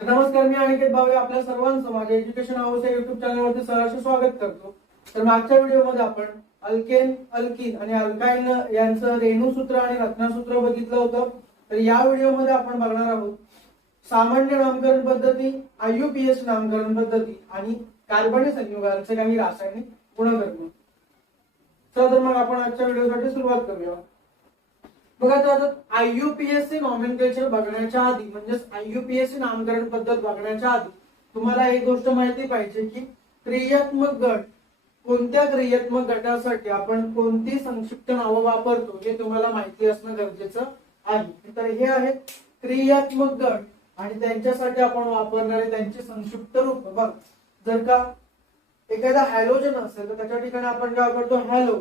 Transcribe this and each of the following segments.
नमस्कार, मी अनिकेत भावे आपल्या सर्वांचं माझ्या एज्युकेशन हाऊस या युट्यूब चॅनलवरती सहर्ष स्वागत करतो. तर मागच्या व्हिडिओमध्ये आपण अल्केन, अल्कीन आणि अल्काइन यांचं रेणूसूत्र आणि रचनासूत्र बघितलं होतं. तर या व्हिडिओमध्ये आपण बघणार आहोत सामान्य नामकरण पद्धती, IUPAC नामकरण पद्धती आणि कार्बनी संयुगांचे काही रासायनिक गुणधर्म. तर मग आपण आजच्या व्हिडिओसाठी सुरुवात करूया. बघा, तर आता IUPAC नॉमेनक्लेचर बघण्याच्या आधी म्हणजेच IUPAC नामकरण पद्धत बघण्याच्या आधी तुम्हाला एक गोष्ट माहिती पाहिजे की क्रियात्मक गट, कोणत्या क्रियात्मक गटासाठी आपण कोणती संक्षिप्त नावं वापरतो हे तुम्हाला माहिती असणं गरजेचं आहे. तर हे आहेत क्रियात्मक गट आणि त्यांच्यासाठी आपण वापरणारे त्यांचे संक्षिप्त रूप. बघ, जर का एखादा हॅलोजन असेल तर त्याच्या ठिकाणी आपण काय वापरतो? हॅलो.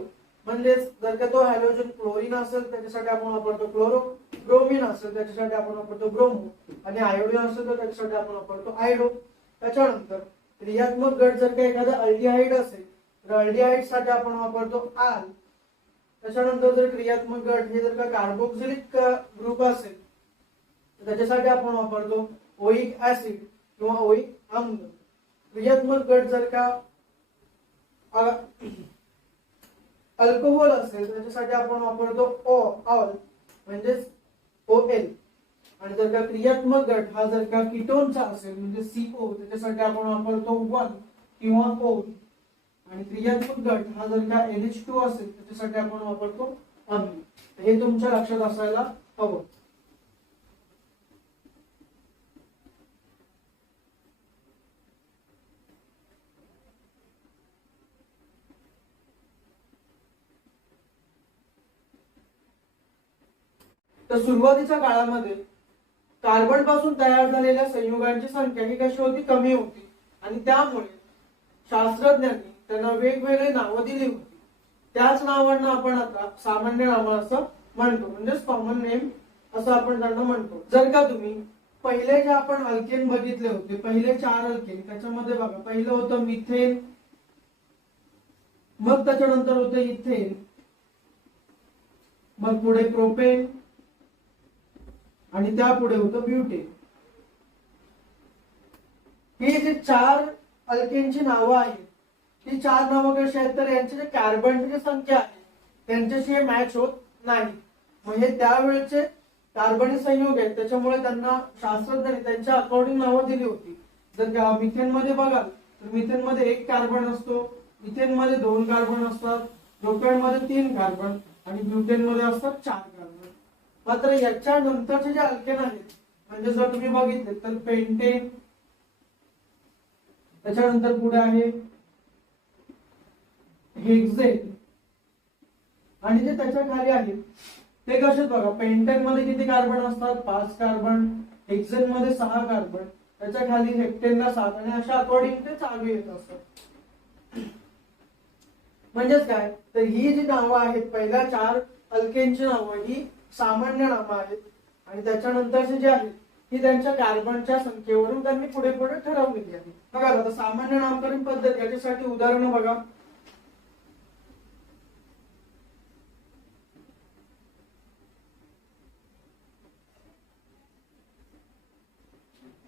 म्हणजेच जर का तो हॅलोजन क्लोरीन असेल त्याच्यासाठी आपण वापरतो क्लोरो, ब्रोमीन असेल त्याच्यासाठी आपण वापरतो ब्रोमो आणि आयोडीन असेल तर त्याच्यासाठी आपण वापरतो आयोडो. त्याच्यानंतर क्रियात्मक गट जर का एखादा अल्डिहाइड असेल तर अल्डिहाइड साठी आपण वापरतो आल. त्याच्यानंतर जर क्रियात्मक गट हे जर का कार्बोक्सिलिक ग्रुप असेल तर त्याच्यासाठी आपण वापरतो ओइक ऍसिड किंवा ओइक आम्ल. क्रियात्मक गट जर का अल्कोहोल असेल त्याच्यासाठी आपण वापरतो ऑल म्हणजेच OL. आणि जर का क्रियात्मक गट हा जर का कीटोनचा असेल म्हणजे CO त्याच्यासाठी आपण वापरतो 1 किंवा O. आणि क्रियात्मक गट हा जर का NH2 असेल त्याच्यासाठी आपण वापरतो अम्ल. हे तुमच्या लक्षात असायला हवं. तर सुरुवातीच्या काळामध्ये कार्बन पासून तयार झालेल्या संयुगांची संख्या ही कशी होती? कमी होती. आणि त्यामुळे शास्त्रज्ञांनी त्यांना वेगवेगळे नावं दिली होती. त्याच नावांना आपण आता सामान्य नावं असं म्हणतो, म्हणजेच कॉमन नेम असं आपण त्यांना म्हणतो. जर का तुम्ही पहिले जे आपण अल्केन बघितले होते, पहिले 4 अल्केन, त्याच्यामध्ये बघा पहिलं होतं मिथेन, मग त्याच्यानंतर होतं इथेन, मग पुढे प्रोपेन आणि त्यापुढे होतं ब्युटेन. ही जी 4 अल्केनची नावं आहेत ती 4 नावं कशी आहेत? तर यांची जे कार्बनची जी संख्या आहे त्यांच्याशी हे मॅच होत नाही. मग हे त्यावेळेचे कार्बनी संयुग आहेत, त्याच्यामुळे त्यांना शास्त्रज्ञांनी त्यांच्या अकॉर्डिंग नावं दिली होती. जर का मिथेन मध्ये बघाल तर मिथेन मध्ये 1 कार्बन असतो, इथेन मध्ये 2 कार्बन असतात, प्रोपेन मध्ये 3 कार्बन आणि ब्युटेन मध्ये असतात 4 कार्बन. मात्र याच्या नंतरचे जे अल्केन आहेत म्हणजे जर तुम्ही बघितले तर पेंटेन, त्याच्यानंतर पुढे आहे हेक्सेन आणि जे त्याच्या खाली आहेत ते कसे? बघा, पेंटेन मध्ये किती कार्बन असतात? 5 कार्बन, हेक्सेन मध्ये 6 कार्बन, त्याच्या खाली हेक्टेनला 7 आणि अशा अकॉर्डिंग ते चालू येत असतात. म्हणजेच काय? तर ही जी नावं आहेत पहिल्या 4 अल्केनची नावं ही सामान्य नावं आहेत आणि त्याच्यानंतरचे जे आहेत ही त्यांच्या कार्बनच्या संख्येवरून त्यांनी पुढे पुढे ठरवलेली आहे. बघा, आता सामान्य नामकरण पद्धत याच्यासाठी उदाहरणं बघा.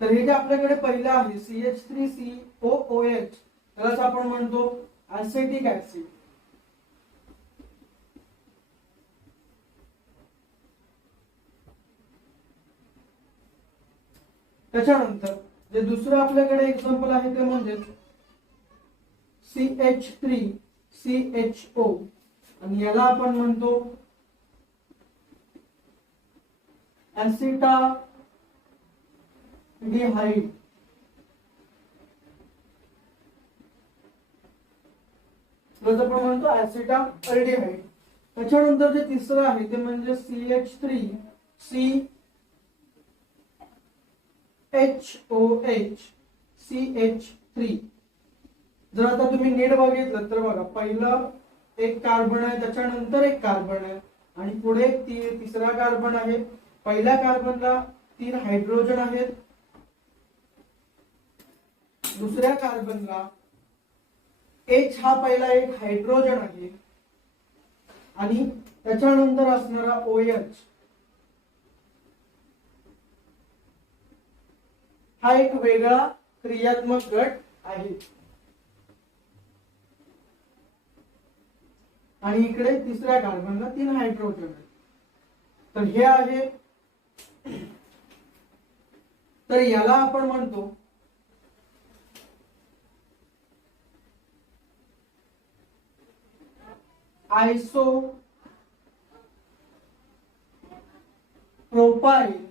तर हे जे आपल्याकडे पहिलं आहे CH3COOH, त्यालाच आपण म्हणतो ऍसिटिक ऍसिड. त्याच्यानंतर जे दुसरं आपल्याकडे एक्झाम्पल आहे ते म्हणजे CH3CHO आणि याला आपण म्हणतो ऍसिटाल्डिहाइड. आपण म्हणतो ऍसिटाल्डिहाइड. त्याच्यानंतर जे तिसरं आहे ते म्हणजे CH3CHOH, जर आता तुम्ही नीट बघितलं तर बघा पहिलं 1 कार्बन आहे, त्याच्यानंतर 1 कार्बन आहे आणि पुढे तिसरा कार्बन आहे. पहिल्या कार्बनला 3 हायड्रोजन आहेत, दुसऱ्या कार्बनला H हा पहिला 1 हायड्रोजन आहे आणि त्याच्यानंतर असणारा OH हा एक वेगळा क्रियात्मक गट आहे. आणि इकडे तिसऱ्या कार्बनला 3 हायड्रोजन आहे. तर हे आहे, तर याला आपण म्हणतो आयसो प्रोपाइल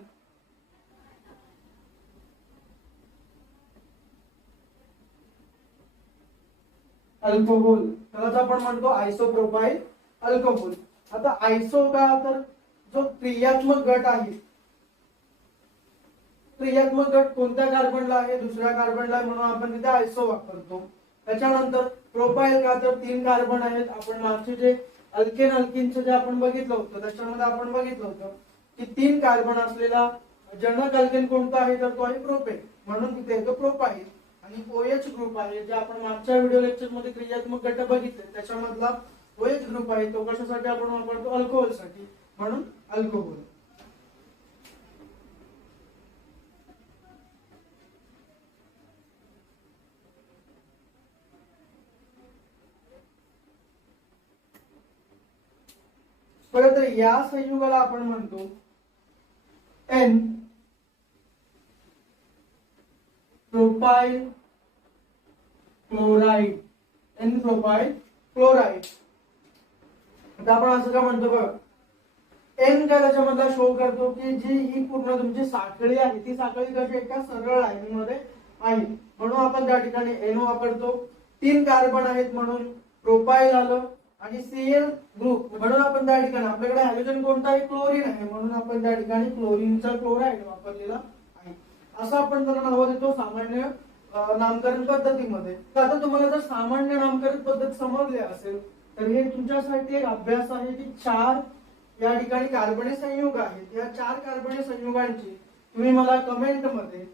अल्कोहोल. त्यालाच आपण म्हणतो आयसोप्रोपाइल अल्कोहोल. आता आयसो का, तर जो क्रियात्मक गट आहे, क्रियात्मक गट कोणत्या कार्बनला आहे, दुसऱ्या कार्बनला, म्हणून आपण तिथे आयसो वापरतो. त्याच्यानंतर प्रोपाइल का, तर 3 कार्बन आहेत. आपण मागचे जे अल्केन अल्किनचं जे आपण बघितलं होतं त्याच्यामध्ये आपण बघितलं होतं की 3 कार्बन असलेला जनक अल्केन कोणता आहे, तर तो आहे प्रोपेन, म्हणून तिथे येतो प्रोपाइल. आणि OH ग्रुप आहे, जे आपण मागच्या व्हिडिओ लेक्चर मध्ये क्रियात्मक गट बघितले त्याच्यामधला OH ग्रुप आहे, तो कशासाठी आपण वापरतो, अल्कोहोल साठी, म्हणून अल्कोहोल. तर या संयुगाला आपण म्हणतो n propyl chloride. N propyl chloride. आता आपण असं का म्हणतो बघा, एन काय त्याच्यामधला शो करतो की जी ही पूर्ण तुमची साखळी आहे ती साखळी कशी एका सरळ लाईन मध्ये आहे, म्हणून आपण त्या ठिकाणी एन वापरतो. 3 कार्बन आहेत म्हणून प्रोपाइल आलं. आणि Cl ग्रुप म्हणून आपण त्या ठिकाणी, आपल्याकडे हॅलोजन कोणता आहे, क्लोरीन आहे, म्हणून आपण त्या ठिकाणी क्लोरीनचा क्लोराइड वापरलेला आहे. असं आपण त्याला नाव देतो सामान्य नामकरण पद्धतीमध्ये. तर आता तुम्हाला जर सामान्य नामकरण पद्धत समजली असेल तर हे तुमच्यासाठी एक अभ्यास आहे की 4 या ठिकाणी कार्बनी संयुग आहेत. या 4 कार्बनी संयुगांची तुम्ही मला कमेंट मध्ये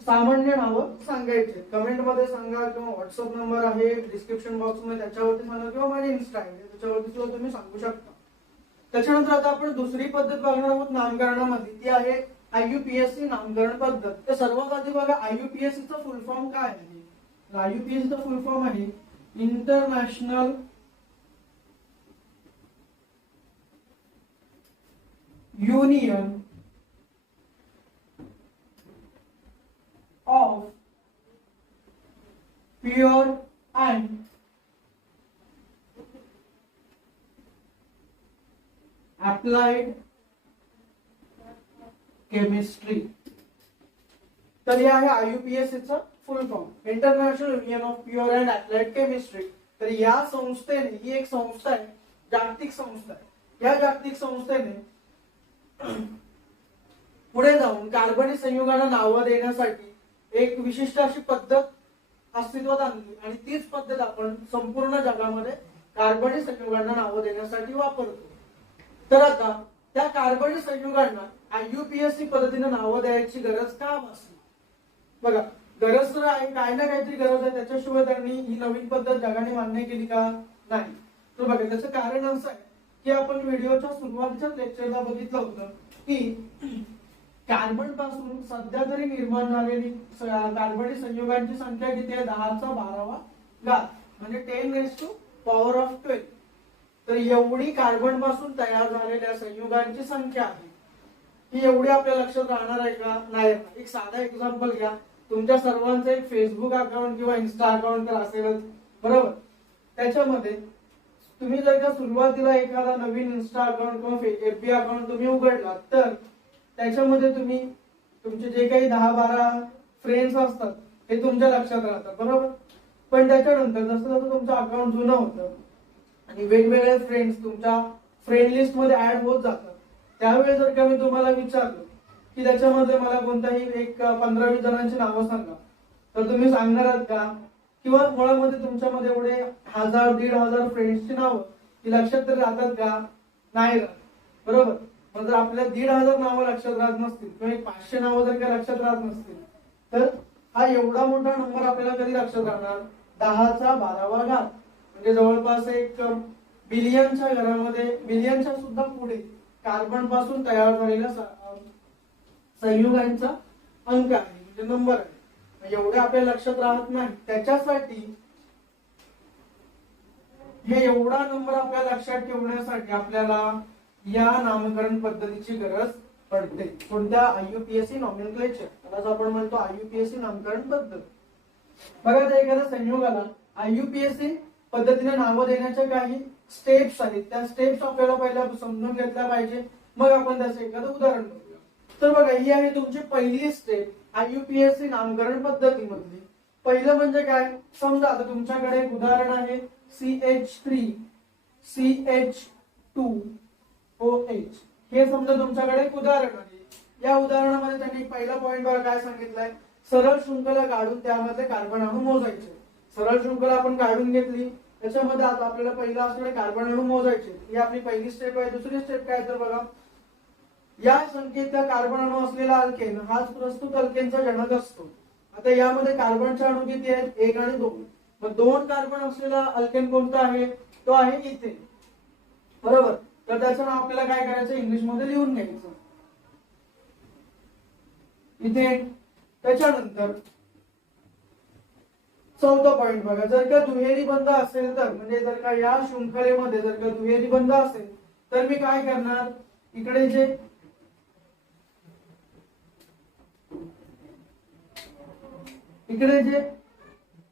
सामान्य नावं सांगायचे. कमेंट मध्ये सांगा किंवा व्हॉट्सअप नंबर आहे डिस्क्रिप्शन बॉक्स मध्ये त्याच्यावरती सांगा, किंवा माझे इन्स्टा आहे त्याच्यावरती सुद्धा तुम्ही सांगू शकता. त्याच्यानंतर आता आपण दुसरी पद्धत बघणार आहोत नामकरणामध्ये, ती आहे IUPAC नामकरण पद्धत. तर सर्वात आधी बघा IUPAC चा फुल फॉर्म काय आहे. IUPAC चा फुल फॉर्म आहे international union of pure and applied chemistry. तर हे आहे IUPAC चा फुल form, international union of pure and applied chemistry. तर या संस्थेने, ही एक संस्था आहे, जागतिक संस्था आहे. या जागतिक संस्थेने पुढे जाऊन कार्बनी संयुगांना नावं देण्यासाठी एक विशिष्ट अशी पद्धत अस्तित्वात आणली आणि तीच पद्धत आपण संपूर्ण जगामध्ये कार्बनी संयुगांना नावं देण्यासाठी वापरतो. तर आता त्या कार्बनी संयुगांना IUPAC पद्धतीने नावं द्यायची गरज का भासली. बघा, गरज तर आहे, काही ना काहीतरी गरज आहे, त्याच्याशिवाय त्यांनी ही नवीन पद्धत जगाने मान्य केली का, नाही. तर बघा, त्याचं कारण असं आहे की आपण व्हिडिओच्या सुरुवातीच्या लेक्चरला बघितलं होतं की कार्बन पासून सध्या तरी निर्माण झालेली कार्बनी संयुगांची संख्या किती आहे, 10⁻12 घात, म्हणजे 10⁻12. तर एवढी कार्बन पासून तयार झालेल्या संयुगांची संख्या आहे. ही एवढी आपल्या लक्षात राहणार आहे का, नाही. एक साधा एक्झाम्पल घ्या, तुमच्या सर्वांचं एक फेसबुक अकाउंट किंवा इन्स्टा अकाउंट तर असेलच, बरोबर. त्याच्यामध्ये तुम्ही जर का सुरुवातीला एखादा नवीन इन्स्टा अकाउंट किंवा FB अकाउंट तुम्ही उघडला तर त्याच्यामध्ये तुम्ही तुमचे जे काही 10-12 फ्रेंड्स असतात हे तुमच्या लक्षात राहतात, बरोबर. पण त्याच्यानंतर जसं जसं तुमचं अकाउंट जुनं होतं आणि वेगवेगळे फ्रेंड्स तुमच्या फ्रेंड लिस्ट मध्ये ऍड होत जातात, त्यावेळी जर का मी तुम्हाला विचारलं की त्याच्यामध्ये मला कोणताही एक 15-20 जणांची नावं सांगा, तर तुम्ही सांगणार आहात का, किंवा मुळामध्ये तुमच्यामध्ये एवढे 1000-1500 फ्रेंड्सची नावं ही लक्षात तरी राहतात का, नाही राहत, बरोबर. जर आपल्या 1500 नावं लक्षात राहत नसतील किंवा 500 नावं जर का लक्षात राहत नसतील तर हा एवढा मोठा नंबर आपल्याला कधी लक्षात राहणार, 10⁻12 घात, म्हणजे जवळपास एक बिलियनच्या घरामध्ये, बिलियनच्या सुद्धा पुढे कार्बन पासून तयार झालेल्या संयुगांचा अंक आहे म्हणजे नंबर आहे, एवढे आपल्या लक्षात राहत नाही. त्याच्यासाठी हे एवढा नंबर आपल्या लक्षात ठेवण्यासाठी आपल्याला या नामकरण पद्धतीची गरज पडते. कोणत्या? IUPAC नॉमेनक्लेचर, त्यालाच आपण म्हणतो IUPAC नामकरण पद्धत. बघा आता एखाद्या संयोगाला IUPAC पद्धतीने नावं देण्याच्या काही स्टेप्स आहेत, त्या स्टेप्स आपल्याला पहिला समजून घेतल्या पाहिजे, मग आपण त्याचं एखादं उदाहरण बघूया. तर बघा ही आहे तुमची पहिली स्टेप IUPAC नामकरण पद्धतीमधली. पहिलं म्हणजे काय? समजा आता तुमच्याकडे एक उदाहरण आहे CH3 CH2OH, हे समजा तुमच्याकडे एक उदाहरण आहे. या उदाहरणामध्ये त्यांनी पहिला पॉइंट बघा काय सांगितलंय, सरळ शृंखला काढून त्यामध्ये कार्बन अणू मोजायचे. सरळ शृंखला आपण काढून घेतली, त्याच्यामध्ये आता आपल्याला पहिला असणारे कार्बन अणू मोजायचे. ही आपली पहिली स्टेप आहे. दुसरी स्टेप काय तर बघा, या संख्येतल्या कार्बन अणू असलेला अल्केन हाच प्रस्तुत अल्केनचा जनक असतो. आता यामध्ये कार्बनचे अणू किती आहेत? 1 आणि 2. मग 2 कार्बन असलेला अल्केन कोणता आहे? तो आहे इथेन, बरोबर. तर त्याचं नाव आपल्याला काय करायचं? इंग्लिश मध्ये लिहून घ्यायचं, इथेन. त्याच्यानंतर चौथा पॉइंट बघा, जर का दुहेरी बंध असेल तर, म्हणजे जर का या शृंखलेमध्ये जर का दुहेरी बंध असेल तर मी काय करणार, इकडे जे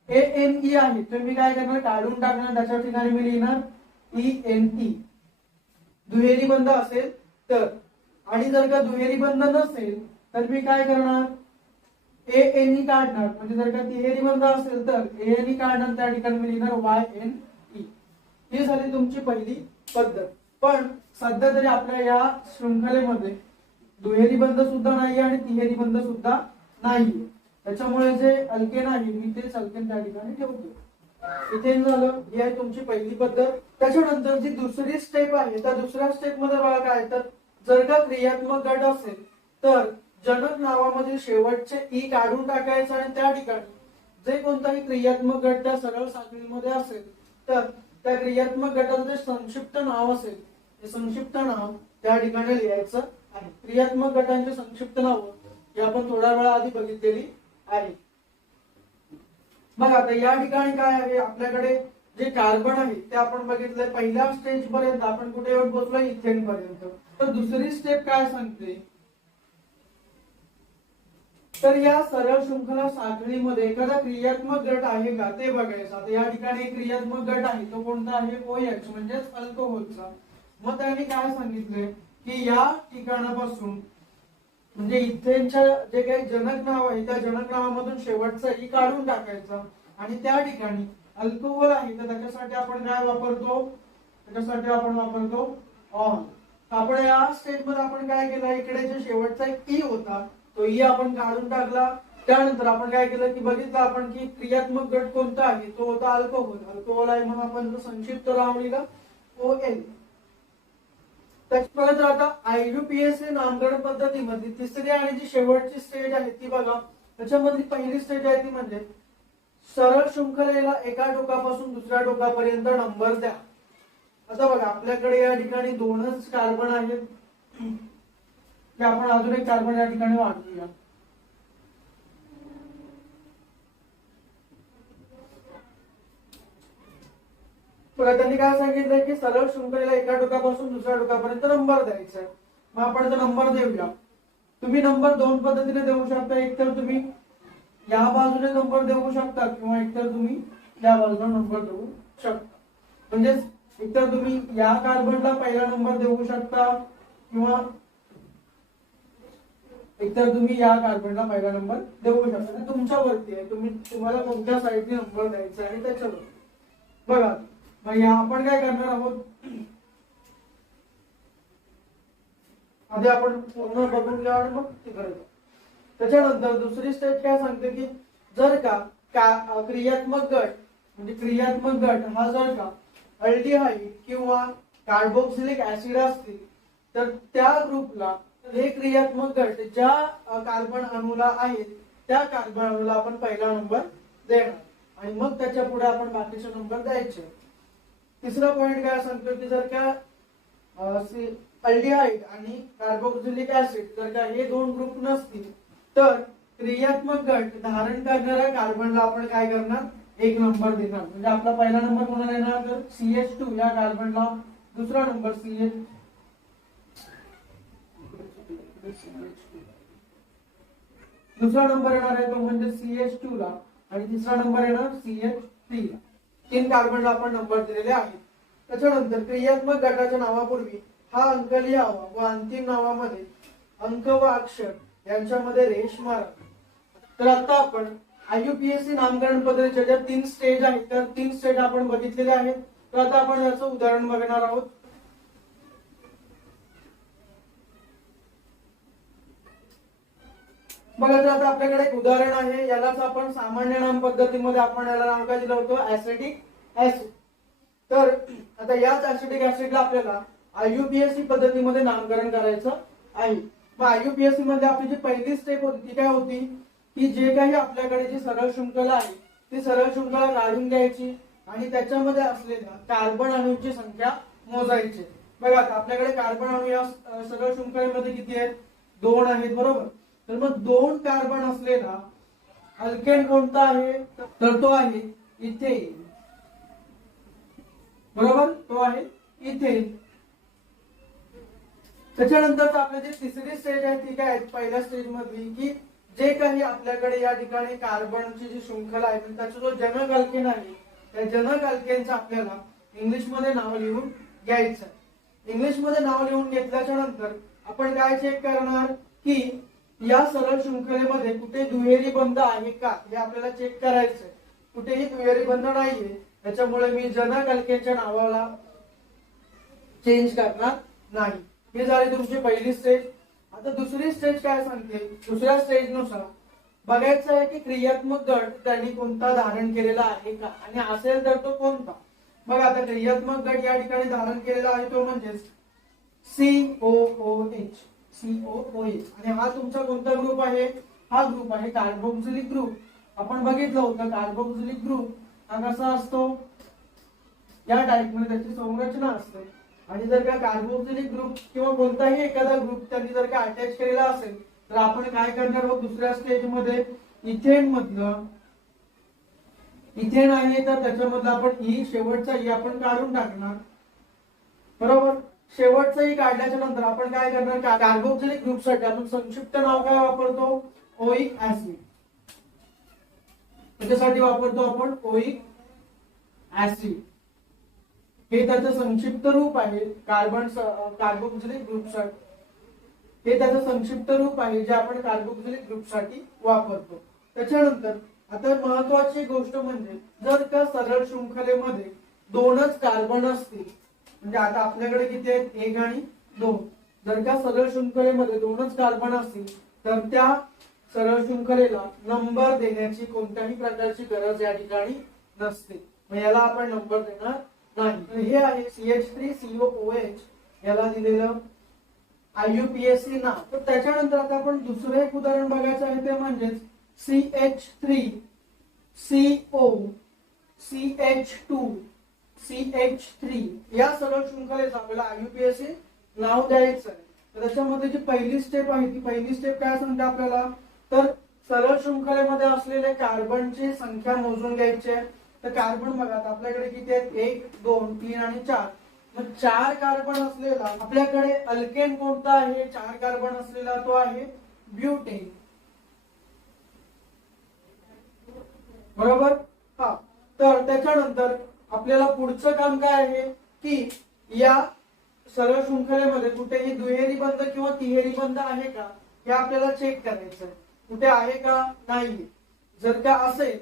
ANE आहे तर मी काय करणार, काढून टाकणार, त्याच्या ठिकाणी मी लिहिणार ENE. दुहेरी बंध असेल तर. आणि जर का दुहेरी बंध नसेल तर मी काय करणार, ANE काढणार. म्हणजे जर का तिहेरी बंध असेल तर ANE काढणार, त्या ठिकाणी मी लिहिणार YNE. ही झाली तुमची पहिली पद्धत. पण सध्या तरी आपल्या या शृंखलेमध्ये दुहेरी बंध सुद्धा नाही आणि तिहेरी बंध सुद्धा नाही, त्याच्यामुळे जे अल्केन आहे मी तेच अल्केन त्या ठिकाणी ठेवतो. इथेन झालं. ही आहे तुमची पहिली पद्धत. त्याच्यानंतर जी दुसरी स्टेप आहे त्या दुसऱ्या स्टेप मध्ये बघा काय, तर जर का क्रियात्मक गट असेल तर जनक नावामधील शेवटचे ई काढून टाकायचं आणि त्या ठिकाणी जे कोणताही क्रियात्मक गट त्या सरळ साखळीमध्ये असेल तर त्या क्रियात्मक गटाचं जे संक्षिप्त नाव असेल ते संक्षिप्त नाव त्या ठिकाणी लिहायचं आहे. क्रियात्मक गटांचे संक्षिप्त नाव हे आपण थोड्या वेळा आधी बघितलेली आहे. बघा आता या ठिकाणी काय आहे, आपल्याकडे जे कार्बन आहे ते आपण बघितलंय. पहिल्या स्टेज पर्यंत आपण कुठे येऊन पोहोचलो? इथेन पर्यंत. तर दुसरी स्टेप काय सांगते, तर या सरळ शृंखला साखळीमध्ये एखादा क्रियात्मक गट आहे का ते बघायचं. आता या ठिकाणी एक क्रियात्मक गट आहे, तो कोणता आहे? OH म्हणजेच अल्कोहोलचा. मग त्यांनी काय सांगितलंय की या ठिकाणापासून म्हणजे इथेनच्या जे काही जनक नाव आहे त्या जनक नावामधून शेवटचा ई काढून टाकायचा आणि त्या ठिकाणी अल्कोहोल आहे तर त्याच्यासाठी आपण काय वापरतो? त्याच्यासाठी आपण वापरतो ऑन. आपण या स्टेज मध्ये आपण काय केलं, इकडे जे शेवटचा एक ई होता तो ई आपण काढून टाकला. त्यानंतर आपण काय केलं की बघितलं आपण की क्रियात्मक गट कोणता आहे, तो होता अल्कोहोल. अल्कोहोल आहे म्हणून आपण संक्षिप्त नाव लिहिलं OL. त्याच्यानंतर आता IUPAC नामकरण पद्धतीमध्ये तिसरी आणि जी शेवटची स्टेज आहे ती बघा. त्याच्यामधली पहिली स्टेज आहे ती म्हणजे सरळ शृंखलेला एका टोकापासून दुसऱ्या टोकापर्यंत नंबर द्या. आता बघा आपल्याकडे या ठिकाणी 2च कार्बन आहेत, की आपण अजून एक कार्बन या ठिकाणी वाढवूया. बघा त्यांनी काय सांगितलंय की सरळ शृंखलेला एका टोकापासून दुसऱ्या टोकापर्यंत नंबर द्यायचा. मग आपण तो नंबर देऊया. तुम्ही नंबर 2 पद्धतीने देऊ शकता. एक तर तुम्ही या बाजूने नंबर देऊ शकता किंवा एकतर तुम्ही या बाजूने नंबर देऊ शकता. म्हणजे एकतर तुम्ही या कार्बनला पहिला नंबर देऊ शकता किंवा एकतर तुम्ही या कार्बनला पहिला नंबर देऊ शकता. तुमच्यावरती आहे, तुम्हाला कोणत्या साईडने नंबर द्यायचा आहे त्याच्यावर. बघा मग या आपण काय करणार आहोत, आधी आपण पूर्ण बघून घ्या आणि मग ते करायचं. त्याच्यानंतर दुसरी स्टेज काय सांगते की जर का क्रियात्मक गट म्हणजे क्रियात्मक गट हा जर का अल्डिहाइड किंवा कार्बोक्सिलिक ऍसिड असतील तर त्या ग्रुपला हे क्रियात्मक गट ज्या कार्बन अणूला आहेत त्या कार्बन अणूला आपण पहिला नंबर देणार आणि मग त्याच्या पुढे आपण बाकीचे नंबर द्यायचे. तिसरा पॉइंट काय सांगतो की जर का अल्डिहाइड आणि कार्बोक्सिलिक ऍसिड जर का हे 2 ग्रुप नसतील तर क्रियात्मक गट धारण करणाऱ्या कार्बनला आपण काय करणार, 1 नंबर देणार. म्हणजे आपला पहिला नंबर कोणाला येणार, तर CH2 या कार्बनला. दुसरा नंबर दुसरा नंबर येणार आहे तो म्हणजे CH2 ला, आणि तिसरा नंबर येणार CH3 ला. 3 कार्बनला आपण नंबर दिलेले आहेत. त्याच्यानंतर क्रियात्मक गटाच्या नावापूर्वी हा अंक लिहावा व अंतिम नावामध्ये अंक व अक्षर यांच्यामध्ये रेष मारा. तर आता आपण IUPAC नामकरण पद्धतीच्या ज्या 3 स्टेज आहेत त्या 3 स्टेज आपण बघितलेले आहेत. तर आता आपण याचं उदाहरण बघणार आहोत. बघा, तर आता आपल्याकडे एक उदाहरण आहे. यालाच आपण सामान्य नाम पद्धतीमध्ये आपण याला नाव काय दिलं होतं, ऍसिटिक ऍसिड. तर आता याच ऍसिटिक ऍसिडला आपल्याला IUPAC पद्धतीमध्ये नामकरण करायचं आहे. मग IUPAC मध्ये आपली जी पहिली स्टेप होती ती काय होती, की जे काही आपल्याकडे जी सरळ शृंखला आहे ती सरळ शृंखला काढून घ्यायची आणि त्याच्यामध्ये असलेल्या कार्बन अणूंची संख्या मोजायची. बघा, आता आपल्याकडे कार्बन अणू या सरळ शृंखलेमध्ये किती आहेत, 2 आहेत, बरोबर. तर मग 2 कार्बन असलेला अल्केन कोणता आहे, तर तो आहे इथेन, बरोबर, तो आहे इथेन. त्याच्यानंतर आपली जी तिसरी स्टेज आहे ती काय आहे, पहिल्या स्टेज मधली, की जे काही आपल्याकडे या ठिकाणी कार्बनची जी शृंखला आहे त्याचा जो जनक अल्केन आहे त्या जनक अल्केनचं आपल्याला इंग्लिश मध्ये नाव लिहून घ्यायचं. इंग्लिश मध्ये नाव लिहून घेतल्याच्या नंतर आपण काय चेक करणार, की या सरळ शृंखलेमध्ये कुठे दुहेरी बंध आहे का हे आपल्याला चेक करायचंय. कुठेही दुहेरी बंध नाहीये, त्याच्यामुळे मी जनक अल्केनच्या नावाला चेंज करणार नाही. ही झाली तुमची पहिली स्टेज. आता दुसरी स्टेज काय सांगते, दुसऱ्या स्टेज नुसार बघायचं आहे की क्रियात्मक गट त्यांनी कोणता धारण केलेला आहे का, आणि असेल तर तो कोणता. बघा, आता क्रियात्मक गट या ठिकाणी धारण केलेला आहे तो म्हणजे COOH. आणि हा तुमचा कोणता ग्रुप आहे, हा ग्रुप आहे कार्बोक्सिलिक ग्रुप. आपण बघितलं होतं कार्बोक्सिलिक ग्रुप हा कसा असतो, या टाइप मध्ये त्याची संरचना असते. आणि जर का कार्बोक्सिलिक ग्रुप किंवा कोणताही एखादा ग्रुप त्यांनी जर का अटॅच केलेला असेल तर आपण काय करणार आहोत, दुसऱ्या स्टेज मध्ये इथेन मधलं, इथेन आहे तर त्याच्यामधलं आपण शेवटचा आपण काढून टाकणार, बरोबर. शेवटचा काढल्याच्या नंतर आपण काय करणार, कार्बोक्सिलिक ग्रुप साठी आपण संक्षिप्त नाव काय वापरतो, ओइक ऍसिड. त्याच्यासाठी वापरतो आपण ओइक ऍसिड. हे त्याचं संक्षिप्त रूप आहे. कार्बोक्सिलिक ग्रुप साठी हे त्याचं संक्षिप्त रूप आहे जे आपण कार्बोक्सिलिक ग्रुप साठी वापरतो. त्याच्यानंतर आता महत्वाची गोष्ट म्हणजे जर का सरळ शृंखलेमध्ये 2च कार्बन असतील, म्हणजे आता आपल्याकडे किती आहेत, 1 आणि 2. जर का सरळ शृंखलेमध्ये 2च कार्बन असतील तर त्या सरळ शृंखलेला नंबर देण्याची कोणत्याही प्रकारची गरज या ठिकाणी नसते. मग याला आपण नंबर देणार नाही. हे आहे CH3COOH याला दिलेलं IUPAC नाव. तर त्याच्यानंतर आता आपण दुसरं एक उदाहरण बघायचं आहे ते म्हणजे CH3COCH2CH3 या सरळ शृंखलेचं आपल्याला IUPAC नाव द्यायचं आहे. तर त्याच्यामध्ये जी पहिली स्टेप आहे ती पहिली स्टेप काय सांगते आपल्याला, तर सरळ शृंखलेमध्ये असलेले कार्बनची संख्या मोजून घ्यायची आहे. तर कार्बन बघा आपल्याकडे किती आहेत, 1 2 3 आणि 4. मग 4 कार्बन असलेला आपल्याकडे अल्केन कोणता आहे, 4 कार्बन असलेला तो आहे ब्युटेन, बरोबर. हा, तर त्याच्यानंतर आपल्याला पुढचं काम काय आहे, की या सरळ शृंखलेमध्ये कुठेही दुहेरी बंध किंवा तिहेरी बंध आहे का हे आपल्याला चेक करायचं. कुठे आहे का नाही. जर का असेल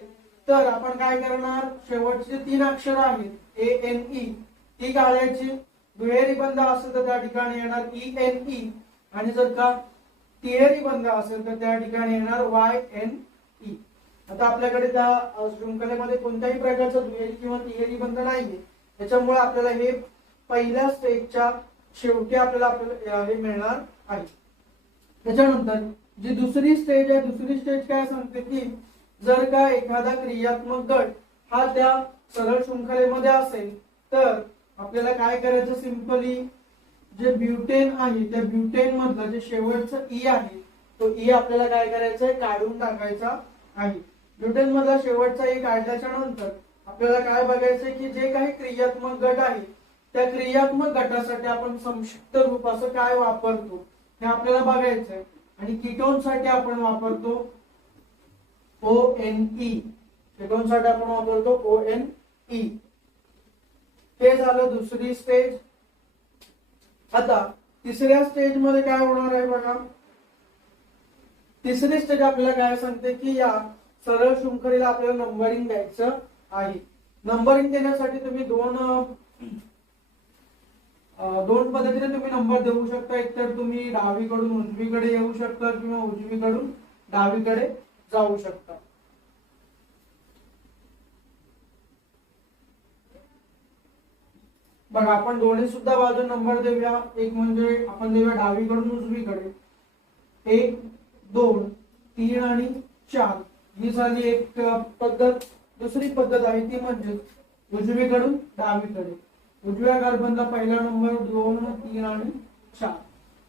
तर आपण काय करणार, शेवटचे 3 अक्षर आहेत ANE ती काढायची. दुहेरी बंध असेल तर त्या ठिकाणी येणार ENE, आणि जर का तिहेरी बंध असेल तर त्या ठिकाणी येणार YNE. आता आपल्याकडे त्या शृंखलेमध्ये कोणत्याही प्रकारचा दुहेरी किंवा तिहेरी बंध नाहीये, त्याच्यामुळे आपल्याला हे पहिल्या स्टेजच्या शेवटी आपल्याला हे मिळणार आहे. त्याच्यानंतर जी दुसरी स्टेज आहे, दुसरी स्टेज काय सांगते, की जर का एखादा क्रियात्मक गट हा त्या सरळ शृंखलेमध्ये असेल तर आपल्याला काय करायचं, सिंपली जे ब्युटेन आहे त्या ब्युटेन मधलं जे शेवटचं E आहे तो ई आपल्याला काय करायचा आहे, काढून टाकायचा आहे. ब्युटेन मधला शेवटचा ई काढल्याच्या नंतर आपल्याला काय बघायचंय की जे काही क्रियात्मक गट आहे त्या क्रियात्मक गटासाठी आपण संक्षिप्त रूप असं काय वापरतो हे आपल्याला बघायचंय. आणि कीटोन साठी आपण वापरतो ONE. कीटोन साठी आपण वापरतो ONE. हे झालं दुसरी स्टेज. आता तिसऱ्या स्टेज मध्ये काय होणार आहे बघा. तिसरी स्टेज आपल्याला काय सांगते की या सरळ शृंखलेला आपल्याला नंबरिंग द्यायचं आहे. नंबरिंग देण्यासाठी तुम्ही दोन पद्धतीने तुम्ही नंबर देऊ शकता. एक तर तुम्ही डावीकडून उजवीकडे येऊ शकता किंवा उजवीकडून डावीकडे जाऊ शकता. बघा आपण दोन्ही सुद्धा बाजू नंबर देऊया. एक म्हणजे आपण देऊया डावीकडून उजवीकडे. 1 2 3 आणि 4 ही झाली एक पद्धत. दुसरी पद्धत आहे ती म्हणजे उजवीकडून डावीकडे. उजव्या कार्बनला पहिला नंबर 2 3 आणि 4.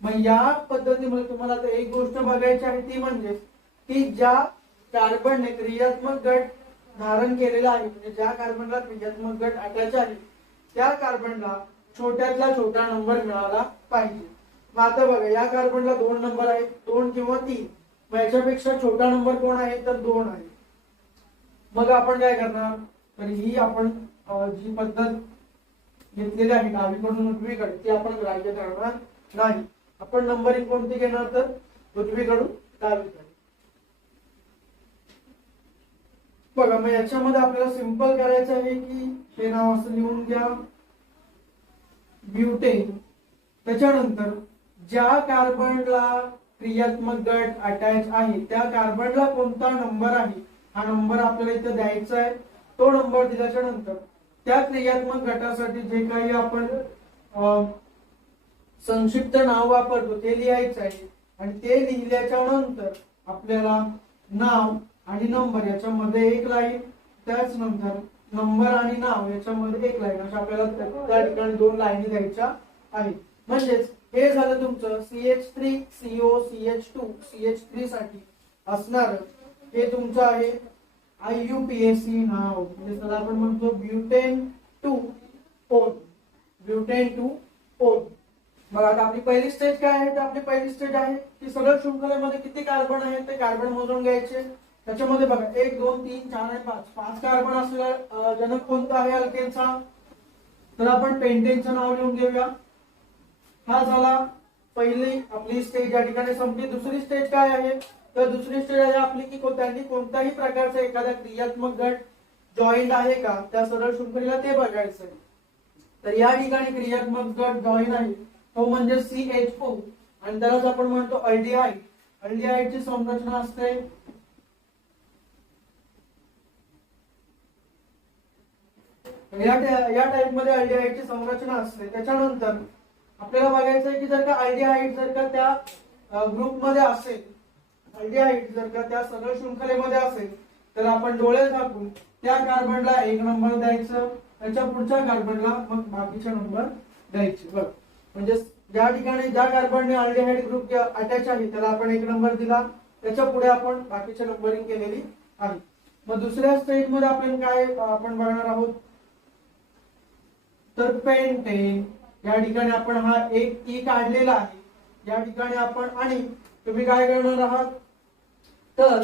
मग या पद्धतीमध्ये तुम्हाला आता एक गोष्ट बघायची आहे ती म्हणजे की ज्या कार्बनने क्रियात्मक गट धारण केलेला आहे म्हणजे ज्या कार्बनला क्रियात्मक गट अटॅच आहे त्या कार्बनला छोट्यातला छोटा नंबर मिळाला पाहिजे. मग आता बघा या कार्बनला 2 नंबर आहेत, 2 किंवा 3. मग याच्यापेक्षा छोटा नंबर कोण आहे तर 2 आहे. मग आपण काय करणार तर ही आपण जी पद्धत घेतलेली आहे डावीकडून उजवीकडे ती आपण ग्राह्य धरणार नाही. आपण नंबरिंग कोणती घेणार तर उजवीकडून डावीकडे. बघा मग याच्यामध्ये आपल्याला सिंपल करायचं आहे की हे नाव असं लिहून घ्या ब्युटेन. त्याच्यानंतर ज्या कार्बनला क्रियात्मक गट अटॅच आहे त्या कार्बनला कोणता नंबर आहे हा नंबर आपल्याला इथे द्यायचा आहे. तो नंबर दिल्याच्या नंतर त्या क्रियात्मक गटासाठी जे काही आपण संक्षिप्त नाव वापरतो ते लिहायचं आहे. आणि ते लिहिल्याच्या नंतर आपल्याला नाव आणि नंबर याच्यामध्ये एक लाईन, त्याच नंतर नंबर आणि नाव याच्यामध्ये एक लाईन अशा आपल्याला त्या ठिकाणी 2 लाईनी द्यायच्या आहेत. म्हणजेच हे झालं तुमचं CH3 CO CH2 CH3 साठी असणार हे तुमचं आहे IUPAC नाव. म्हणजे त्याला आपण म्हणतो butane two one. Butane two one. मग आता आपली पहिली स्टेज काय आहे तर आपली पहिली स्टेज आहे की सरळ शृंखलेमध्ये किती कार्बन आहेत ते कार्बन मोजून घ्यायचे. त्याच्यामध्ये बघा 1 2 3 4 आणि 5 कार्बन असलेला जनक कोणता आहे अल्केनचा तर आपण पेंटेनचं नाव लिहून घेऊया. हा झाला पहिली आपली स्टेज या ठिकाणी संपली. दुसरी स्टेज काय आहे तर दुसरी स्टेज आहे आपली की त्यांनी कोणत्याही प्रकारचा एखादा क्रियात्मक गट जॉईंट आहे का त्या सरळ शृंखलेला ते बघायचं आहे. तर या ठिकाणी क्रियात्मक गट जॉईन आहे तो म्हणजे CHO आणि त्यालाच आपण म्हणतो अल्डिहाइड. अल्डिहाइडची संरचना असते या टाइप मध्ये अल्डिहाइडची संरचना असते. त्याच्यानंतर आपल्याला बघायचं आहे की जर का अल्डिहाइड जर का त्या ग्रुप मध्ये असेल, अल्डिहाइड जर का त्या सरळ शृंखलेमध्ये असेल तर आपण डोळे झाकून त्या कार्बनला 1 नंबर द्यायचं. त्याच्या पुढच्या कार्बनला मग बाकीचे नंबर द्यायचे. बघ म्हणजे ज्या ठिकाणी ज्या कार्बनने अल्डिहाइड ग्रुप अटॅच आहे त्याला आपण 1 नंबर दिला. त्याच्या पुढे आपण बाकीचे नंबरिंग केलेली आहे. मग दुसऱ्या स्टेज मध्ये आपण काय आपण बघणार आहोत तर पेंटेन. या ठिकाणी आपण हा एक ई काढलेला आहे. या ठिकाणी आपण आणि तुम्ही काय करणार आहात तर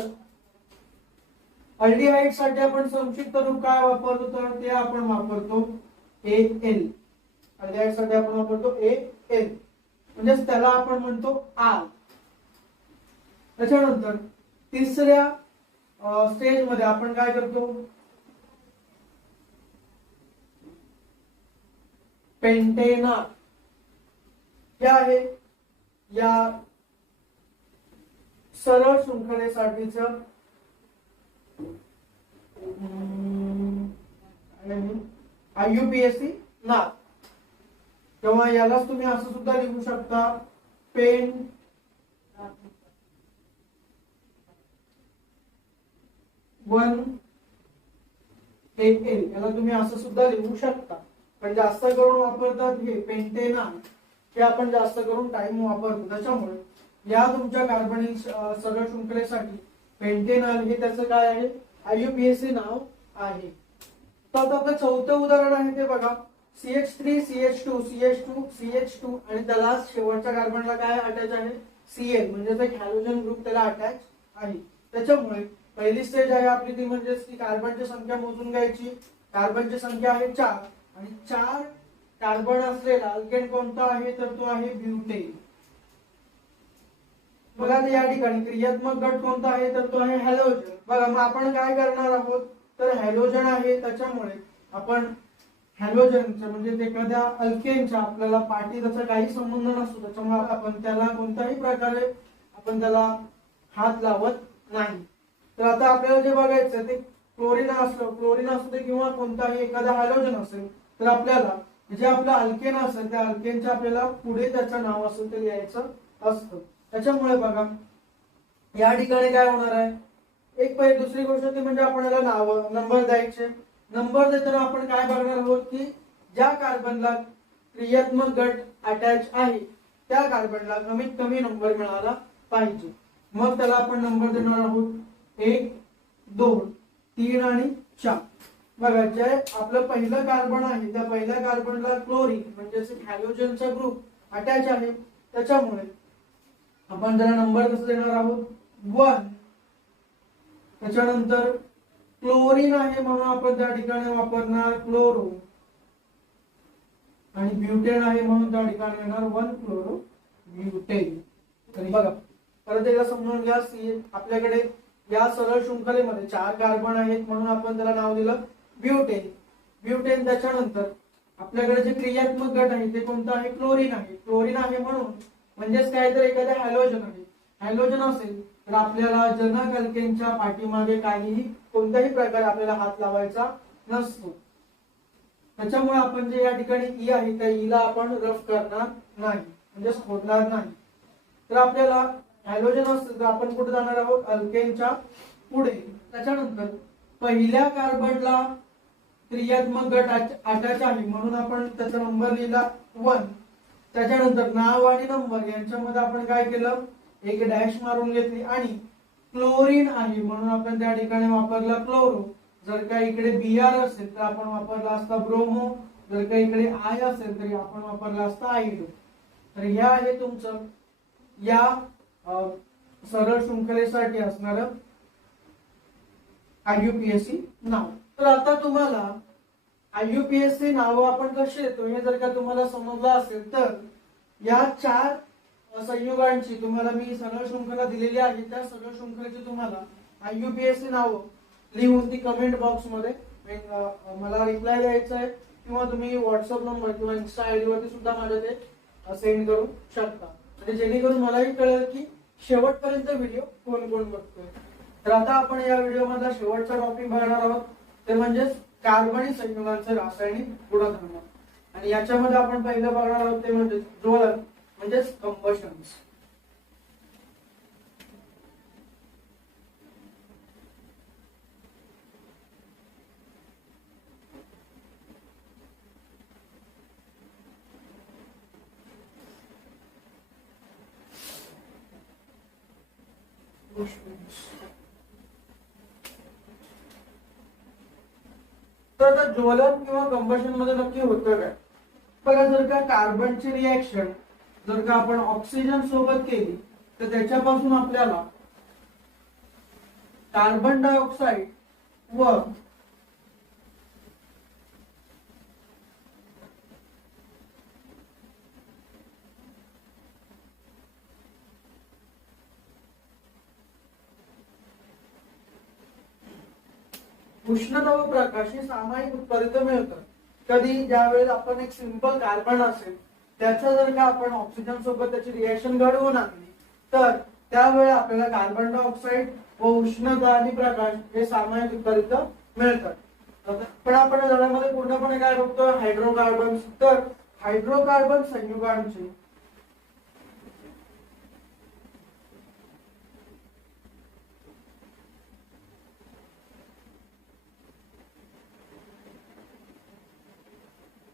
अल्डिहाइड साठी आपण संक्षिप्त रूप काय वापरतो तर ते आपण वापरतो AL. अल्डिहाइड साठी आपण वापरतो AL म्हणजे त्याला आपण म्हणतो आर. त्याच्यानंतर तिसऱ्या स्टेज मध्ये आपण काय करतो पेंटेनॉल. हे आहे या सरळ शृंखलेसाठीच IUPAC नाव. तेव्हा यालाच तुम्ही असं सुद्धा लिहू शकता पेन वन AL. याला तुम्ही असं सुद्धा लिहू शकता. पण जास्त करून वापरतात हे पेंटेनॉल. हे आपण जास्त करून टाइम वापरतो त्याच्यामुळे या तुमच्या कार्बनिक सरळ शृंखलेसाठी पेंटेनॉल हे त्याचं काय आहे, IUPAC नाव आहे. तर आता आपलं चौथं उदाहरण आहे ते बघा, CH3 CH2 CH2 CH2 आणि त्याला शेवटच्या कार्बनला काय अटॅच आहे, Cl म्हणजे एक हॅलोजन ग्रुप त्याला अटॅच आहे. त्याच्यामुळे पहिली स्टेज आहे आपली ती म्हणजे की कार्बनची संख्या मोजून घ्यायची. कार्बनची संख्या आहे 4 आणि 4 कार्बन असलेला अल्केन कोणता आहे तर तो आहे ब्युटेन. बघा आता या ठिकाणी क्रियात्मक गट कोणता आहे तर तो आहे हॅलोजन. बघा मग आपण काय करणार आहोत तर हॅलोजन आहे त्याच्यामुळे आपण हॅलोजनच्या म्हणजे एखाद्या अल्केनच्या आपल्याला पाठी त्याचा काही संबंध नसतो त्याच्यामुळे आपण त्याला कोणत्याही प्रकारे आपण त्याला हात लावत नाही. तर आता आपल्याला जे बघायचं ते क्लोरीन असू दे किंवा कोणताही एखादा हॅलोजन असेल तर आपल्याला जे आपलं अल्केन असेल त्या अल्केनच्या आपल्याला पुढे त्याचं नाव असेल ते लिहायचं असतं. त्याच्यामुळे बघा या ठिकाणी काय होणार आहे, एक पहिली दुसरी गोष्ट ती म्हणजे आपल्याला नाव नंबर द्यायचे. नंबर देताना आपण काय बघणार आहोत की ज्या कार्बनला क्रियात्मक गट अटॅच आहे त्या कार्बनला कमीत कमी नंबर मिळाला पाहिजे. मग त्याला आपण नंबर देणार आहोत 1 2 3 आणि 4. बघा जे आपलं पहिलं कार्बन आहे त्या पहिल्या कार्बनला क्लोरीन म्हणजे हॅलोजनचा ग्रुप अटॅच आहे त्याच्यामुळे आपण त्याला नंबर कसं देणार आहोत 1. त्याच्यानंतर क्लोरीन आहे म्हणून आपण त्या ठिकाणी वापरणार क्लोरो आणि ब्युटेन आहे म्हणून त्या ठिकाणी येणार 1 क्लोरो ब्युटेन. तरी बघा परत एकदा समजून घ्या, आपल्याकडे या सरळ शृंखलेमध्ये 4 कार्बन आहेत म्हणून आपण त्याला नाव दिलं ब्युटेन. ब्युटेन त्याच्यानंतर आपल्याकडे जे क्रियात्मक गट आहे ते कोणतं आहे, क्लोरीन आहे. क्लोरीन आहे म्हणून म्हणजेच काय तर एखादा हॅलोजन आहे. हॅलोजन असेल तर आपल्याला जनक अल्केनच्या पाठीमागे काहीही कोणत्याही प्रकारे आपल्याला हात लावायचा नसतो. त्याच्यामुळे आपण जे या ठिकाणी ई आहे त्या ईला आपण रफ करणार नाही म्हणजे खोदणार नाही. तर आपल्याला हॅलोजन असेल तर आपण कुठे जाणार आहोत, अल्केनच्या पुढे. त्याच्यानंतर पहिल्या कार्बनला क्रियात्मक गट अटॅच आहे म्हणून आपण त्याचा नंबर लिहिला 1. त्याच्यानंतर नाव आणि नंबर यांच्यामध्ये आपण काय केलं, एक डॅश मारून घेतली आणि क्लोरीन आहे म्हणून आपण त्या ठिकाणी वापरला क्लोरो. जर का इकडे Br असेल तर आपण वापरला असता ब्रोमो. जर का इकडे I असेल तरी आपण वापरला असता आयडो. तर हे आहे तुमचं या सरळ शृंखलेसाठी असणार IUPAC नाव. तर आता तुम्हाला IUPAC नाव आपण कसे देतो हे जर का तुम्हाला समजलं असेल तर या 4 संयुगांची तुम्हाला मी सरळ शृंखला दिलेली आहे त्या सरळ शृंखलेची तुम्हाला IUPAC नाव लिहून ती कमेंट बॉक्स मध्ये मला रिप्लाय द्यायचा आहे किंवा तुम्ही व्हॉट्सअप नंबर किंवा इन्स्टा आयडी वरती सुद्धा माझ्या ते सेंड करू शकता म्हणजे जेणेकरून मलाही कळेल की शेवटपर्यंत व्हिडिओ कोण कोण बघतोय. तर आता आपण या व्हिडिओ मधला शेवटचा टॉपिक बघणार आहोत ते म्हणजे कार्बनिक संयुगांचे रासायनिक गुणधर्म. आणि याच्यामध्ये आपण पहिलं बघणार आहोत ते म्हणजे ज्वलन म्हणजेच कंबशन्स. तर आता ज्वलन किंवा कंबशन मध्ये नक्की होतं काय, बघा जर का कार्बनची रिएक्शन जर का आपण ऑक्सिजन सोबत केली तर त्याच्यापासून आपल्याला कार्बन डायऑक्साइड व उष्णता व प्रकाश हे सामायिक उत्पादित मिळतं. कधी ज्यावेळेस आपण एक सिंपल कार्बन असेल त्याचा जर का आपण ऑक्सिजन सोबत त्याची रिएक्शन घडवून आणली तर त्यावेळी आपल्याला कार्बन डायऑक्साइड व उष्णता आणि प्रकाश हे सामायिक उत्पादित मिळतात. पण आपण यामध्ये पूर्णपणे काय बघतो, हायड्रोकार्बन. तर हायड्रोकार्बन संयुगांचे